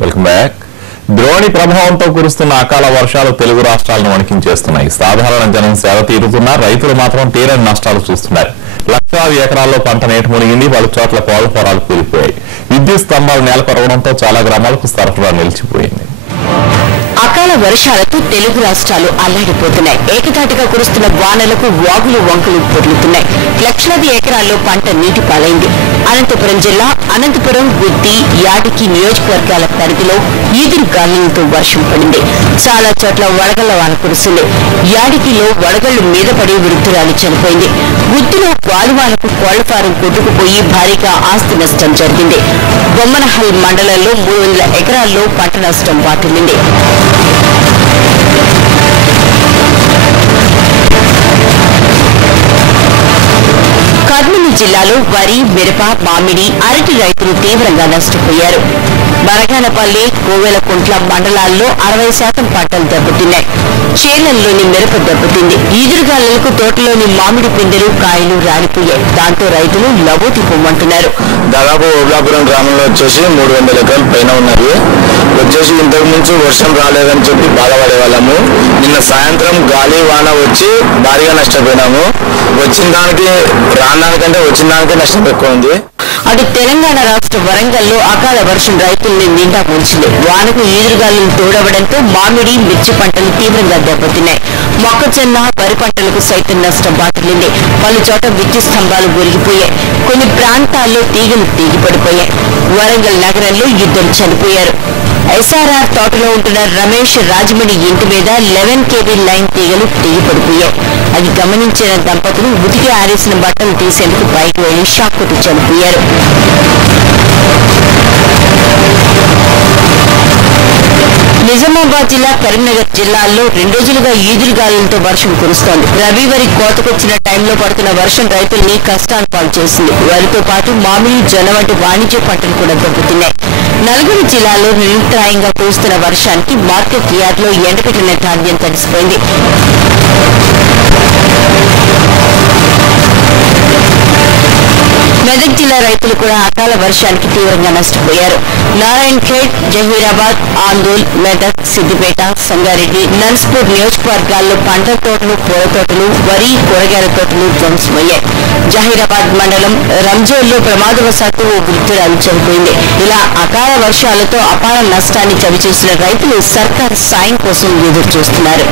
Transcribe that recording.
Welcome back. ద్రోణి ప్రభావంతో కురుస్తున్న అకాల వర్షాలు తెలుగు రాష్ట్రాలను వణికించేస్తున్నాయి. సాధారణ జనం సేవ తీరుతున్నా రైతులు మాత్రం తీరని నష్టాలు చూస్తున్నారు. లక్షలాది ఎకరాల్లో పంట నీట మునిగింది. పలు చోట్ల కోళ్ల పొరాలు కూలిపోయాయి. విద్యుత్ స్తంభాలు నేలకొరవడంతో చాలా గ్రామాలకు సరఫరా నిలిచిపోయింది. అకాల వర్షాలతో తెలుగు రాష్ట్రాలు అల్లాడిపోతున్నాయి. ఏకధాటిగా కురుస్తున్న వానలకు వాగులు వంకలు పొర్లుతున్నాయి. లక్షలాది ఎకరాల్లో పంట నీటి పాలైంది. అనంతపురం జిల్లా అనంతపురం, గుత్తి, యాడికి నియోజకవర్గాల పరిధిలో ఈదురు గాలులతో వర్షం పడింది. చాలా చోట్ల వడగళ్ల వాన కురిసింది. యాడికిలో వడగళ్లు మీద పడి వృద్ధురాలు చనిపోయింది. గుత్తిలో గాలువానకు కోళ్ల ఫారం కొట్టుకుపోయి భారీగా ఆస్తి నష్టం జరిగింది. బొమ్మనహల్ మండలంలో 300 ఎకరాల్లో పంట నష్టం వాటిల్లింది. కర్నూలు జిల్లాలో వరి, మిరప, మామిడి, అరటి రైతులు తీవ్రంగా నష్టపోయారు. బరగానపల్లి, కోవెలకుంట్ల మండలాల్లో 60% పంటలు దెబ్బతిన్నాయి. చేలల్లోని మిరప దెబ్బతింది. ఈదురుగాలులకు తోటలోని మామిడి పిందెలు, కాయలు రాలిపోయాయి. దాంతో రైతులు లబోదిపోమంటున్నారు. దాదాపు ఓబ్లాపురం గ్రామంలో వచ్చేసి 300 ఎకరాలు పైన ఉన్నాయి. వచ్చేసి ఇంతకు ముందు వర్షం రాలేదని చెప్పి బాధపడే వాళ్ళము. నిన్న సాయంత్రం గాలి వాన వచ్చి భారీగా నష్టపోయినాము. వచ్చిన దానికి రానడానికంటే వచ్చిన దానికే నష్టం ఎక్కువ ఉంది. అటు తెలంగాణ రాష్ట్ర వరంగల్లో అకాల వర్షం రైతుల్ని నిండా ముంచింది. వానకు ఈదురుగాలులు తోడవడంతో మామిడి, మిర్చి పంటలు తీవ్రంగా దెబ్బతిన్నాయి. మొక్కజొన్న, వరి పంటలకు సైతం నష్టం వాటిల్లింది. పలు చోట విద్యుత్ స్తంభాలు ఒరిగిపోయాయి. కొన్ని ప్రాంతాల్లో తీగలు తెగిపడిపోయాయి. వరంగల్ నగరంలో ఇద్దరు చనిపోయారు. ఎస్ఆర్ఆర్ తోటలో ఉంటున్న రమేష్ రాజమణి ఇంటి మీద 11 kV లైన్ తీగలు తెగిపడిపోయాయి. అది గమనించిన దంపతులు ఉతికి ఆరేసిన బట్టలు తీసేందుకు పైకి వెళ్లి షాక్ కొట్టి చనిపోయారు. నిజామాబాద్ జిల్లా, కరీంనగర్ జిల్లాల్లో 2 రోజులుగా ఈదురుగాలులతో వర్షం కురుస్తోంది. రబీ వరి కోతకొచ్చిన టైంలో పడుతున్న వర్షం రైతుల్ని కష్టాలు పాలు చేసింది. వరితో పాటు మామిడి, జొన్న వంటి వాణిజ్య పంటలు కూడా దెబ్బతిన్నాయి. నల్గొండ జిల్లాలో నిరంతరాయంగా కురుస్తున్న వర్షానికి మార్కెట్ యార్డ్లో ఎండబెట్టిన ధాన్యం తడిసిపోయింది. మెదక్ జిల్లా రైతులు కూడా అకాల వర్షానికి తీవ్రంగా నష్టపోయారు. నారాయణఖేడ్, జహీరాబాద్, ఆందోల్, మెదక్, సిద్దిపేట, సంగారెడ్డి, నర్స్పూర్ నియోజకవర్గాల్లో పంట తోటలు, పూల తోటలు, వరి, కూరగాయల తోటలు ధ్వంసమయ్యాయి. జహీరాబాద్ మండలం రంజోల్లో ప్రమాదవశాత్తు ఓ వృద్ధురాలు చనిపోయింది. ఇలా అకాల వర్షాలతో అపార నష్టాన్ని చవిచూసిన రైతులు సర్కార్ సాయం కోసం ఎదురు చూస్తున్నారు.